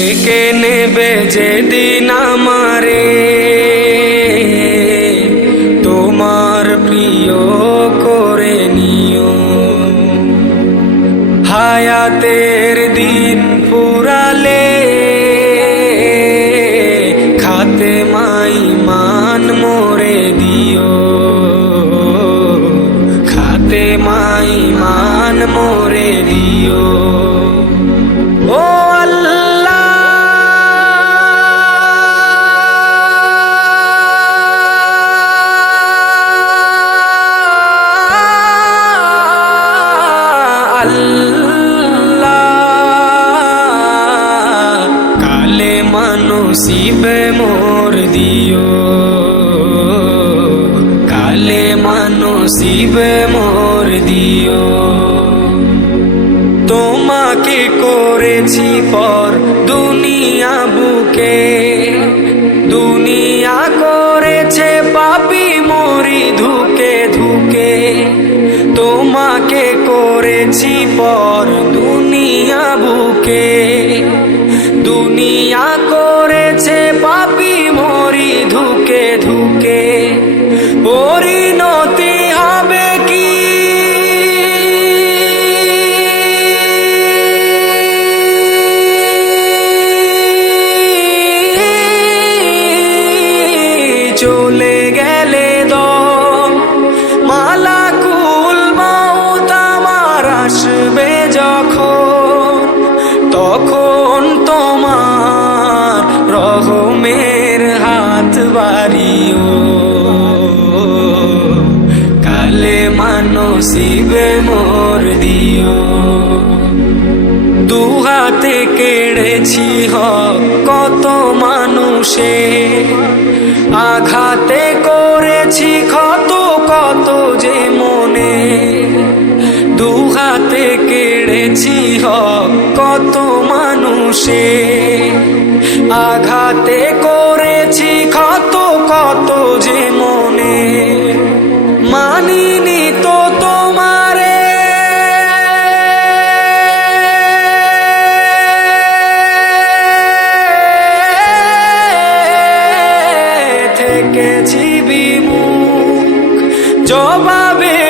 ডেকে নেবে যেদিন আমারে। তোমার প্রিয় করে নিও। হায়াতের দিন পুরালে আল্লাহ। কালে মানুষিবে মোর দিও। কালে মানুষিবে মোর দিও। তোমাকে করেছি পর দুনিয়া করেছি পর দুনিয়া বুকে। দুনিয়া করেছে পাপি মরি ধুকে ধুকে। হাত বাড়িও। কালে মানসিবে মোর দিও। দু হাতে কেড়েছি হ, কত মানুষে। আঘাতে করেছি কত কত যে মনে। দু হাতে কেড়েছি হ, কত মানুষে। আঘাতে করেছি কত কত যে মনে। মানিনি তো তোমারে। থেকেছি বিমুখ। জবাবের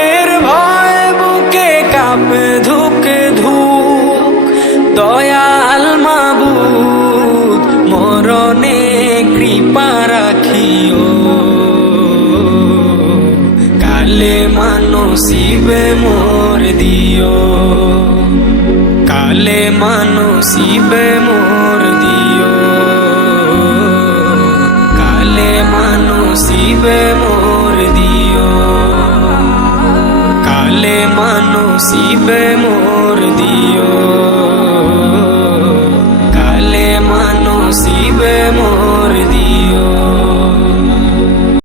মরণে কৃপা রাখিও। কালে মানসিবে মোর দিও। কালে মানসিবে মোর দিও। কালে মানসিবে মোর দিও। কালে মানসিবে মোর দিও।